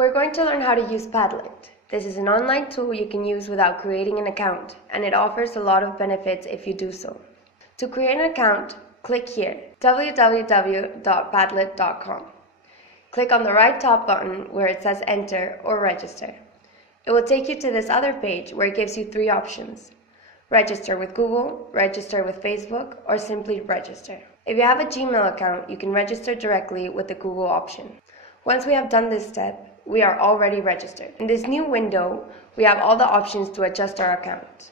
We're going to learn how to use Padlet. This is an online tool you can use without creating an account, and it offers a lot of benefits if you do so. To create an account, click here, www.padlet.com. Click on the right top button where it says Enter or Register. It will take you to this other page where it gives you three options: register with Google, register with Facebook, or simply register. If you have a Gmail account, you can register directly with the Google option. Once we have done this step, we are already registered. In this new window, we have all the options to adjust our account.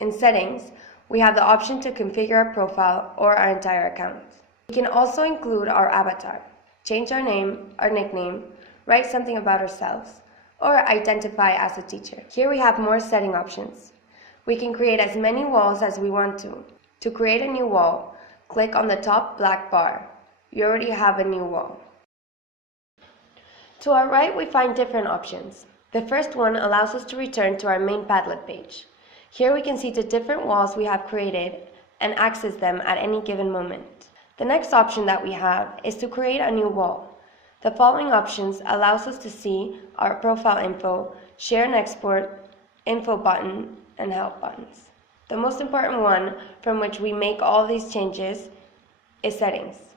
In Settings, we have the option to configure our profile or our entire account. We can also include our avatar, change our name, our nickname, write something about ourselves, or identify as a teacher. Here we have more setting options. We can create as many walls as we want to. To create a new wall, click on the top black bar. You already have a new wall. To our right, we find different options. The first one allows us to return to our main Padlet page. Here we can see the different walls we have created and access them at any given moment. The next option that we have is to create a new wall. The following options allows us to see our profile info, share and export, info button, and help buttons. The most important one from which we make all these changes is settings.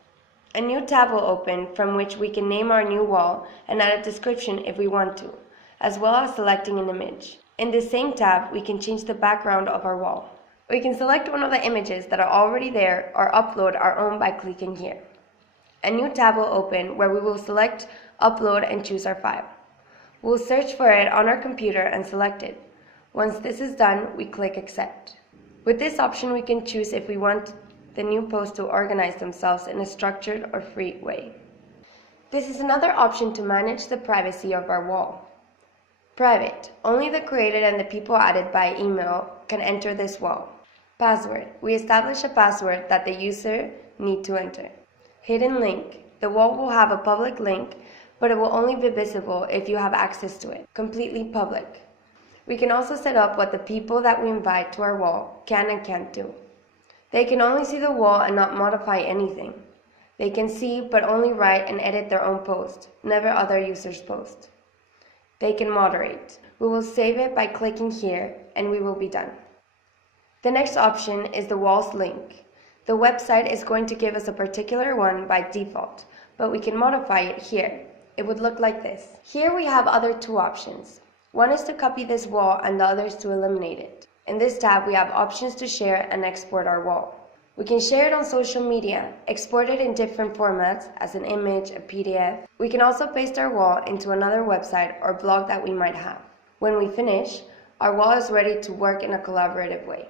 A new tab will open from which we can name our new wall and add a description if we want to, as well as selecting an image. In this same tab, we can change the background of our wall. We can select one of the images that are already there or upload our own by clicking here. A new tab will open where we will select Upload and choose our file. We'll search for it on our computer and select it. Once this is done, we click Accept. With this option, we can choose if we want the new posts to organize themselves in a structured or free way. This is another option to manage the privacy of our wall. Private. Only the created and the people added by email can enter this wall. Password. We establish a password that the user need to enter. Hidden link. The wall will have a public link, but it will only be visible if you have access to it. Completely public. We can also set up what the people that we invite to our wall can and can't do. They can only see the wall and not modify anything. They can see but only write and edit their own post, never other users' post. They can moderate. We will save it by clicking here and we will be done. The next option is the wall's link. The website is going to give us a particular one by default, but we can modify it here. It would look like this. Here we have other two options. One is to copy this wall and the other is to eliminate it. In this tab, we have options to share and export our wall. We can share it on social media, export it in different formats as an image, a PDF. We can also paste our wall into another website or blog that we might have. When we finish, our wall is ready to work in a collaborative way.